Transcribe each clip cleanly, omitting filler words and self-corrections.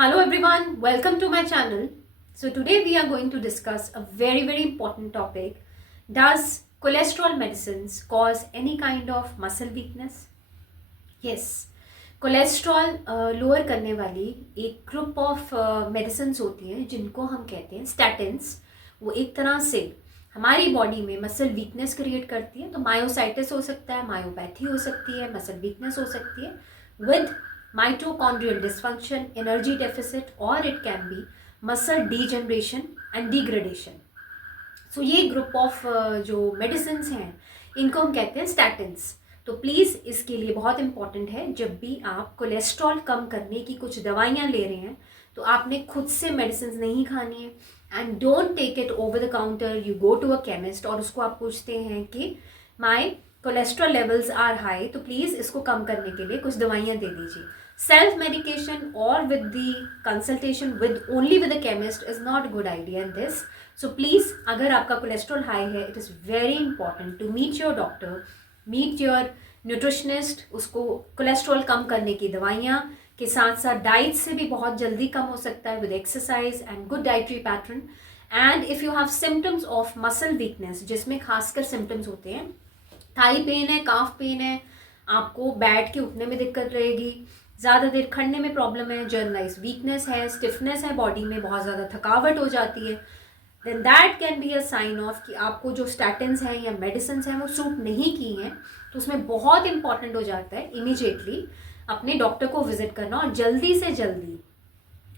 Hello everyone, welcome to my channel. So today we are going to discuss a very important topic. Does cholesterol medicines cause any kind of muscle weakness? Yes. Cholesterol lower करने वाली एक group of medicines होती हैं जिनको हम कहते हैं statins. वो एक तरह से हमारी बॉडी में मसल वीकनेस क्रिएट करती है. तो मायोसाइटिस हो सकता है, मायोपैथी हो सकती है, मसल वीकनेस हो सकती है with mitochondrial dysfunction, energy deficit, or it can be muscle degeneration and degradation. So ये ग्रुप ऑफ जो मेडिसिन हैं इनको हम कहते हैं स्टैटिन्स. तो प्लीज़ इसके लिए बहुत इंपॉर्टेंट है, जब भी आप कोलेस्ट्रॉल कम करने की कुछ दवाइयाँ ले रहे हैं तो आपने खुद से मेडिसिन नहीं खानी है. And don't take it over the counter. You go to a chemist और उसको आप पूछते हैं कि my cholesterol levels are high, तो प्लीज़ इसको कम करने के लिए कुछ दवाइयाँ दे दीजिए. सेल्फ मेडिकेशन और with the consultation with only with a chemist is not good idea in this. So please, अगर आपका कोलेस्ट्रॉल हाई है, it is very important to meet your doctor, meet your nutritionist. उसको cholesterol कम करने की दवाइयाँ के साथ साथ डाइट से भी बहुत जल्दी कम हो सकता है with exercise and good dietary pattern. And if you have symptoms of muscle weakness, जिसमें खासकर सिम्टम्स होते हैं थाई पेन है, काफ पेन है, आपको बैठ के उठने में दिक्कत रहेगी, ज़्यादा देर खड़ने में प्रॉब्लम है, जर्नलाइज वीकनेस है, स्टिफनेस है, बॉडी में बहुत ज़्यादा थकावट हो जाती है, then that can be a sign of कि आपको जो स्टैटिन्स हैं या मेडिसिन हैं वो सूट नहीं की हैं. तो उसमें बहुत इंपॉर्टेंट हो जाता है इमीडिएटली अपने डॉक्टर को विजिट करना और जल्दी से जल्दी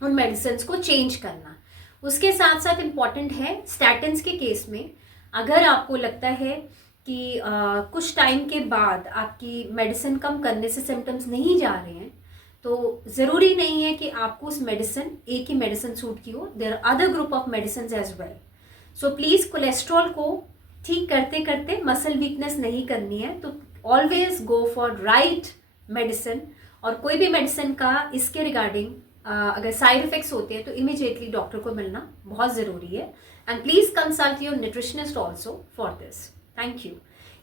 उन मेडिसिन को चेंज करना. उसके साथ साथ इम्पॉर्टेंट है स्टैटिन्स के केस में, अगर आपको लगता है कि कुछ टाइम के बाद आपकी मेडिसिन कम करने से सिम्टम्स नहीं जा रहे हैं, तो ज़रूरी नहीं है कि आपको उस मेडिसिन, एक ही मेडिसिन सूट की हो. There are other group of medicine as well. So please, cholesterol को ठीक करते करते मसल वीकनेस नहीं करनी है. तो always go for right medicine. और कोई भी मेडिसिन का इसके रिगार्डिंग अगर साइड इफ़ेक्ट्स होते हैं तो इमीडिएटली डॉक्टर को मिलना बहुत ज़रूरी है. And please consult your nutritionist also for this. Thank you.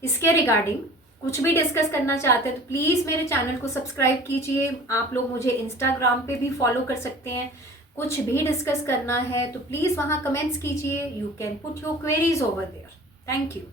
इसके रिगार्डिंग कुछ भी डिस्कस करना चाहते हैं तो प्लीज़ मेरे चैनल को सब्सक्राइब कीजिए. आप लोग मुझे इंस्टाग्राम पे भी फॉलो कर सकते हैं. कुछ भी डिस्कस करना है तो प्लीज़ वहाँ कमेंट्स कीजिए. You can put your queries over there. Thank you.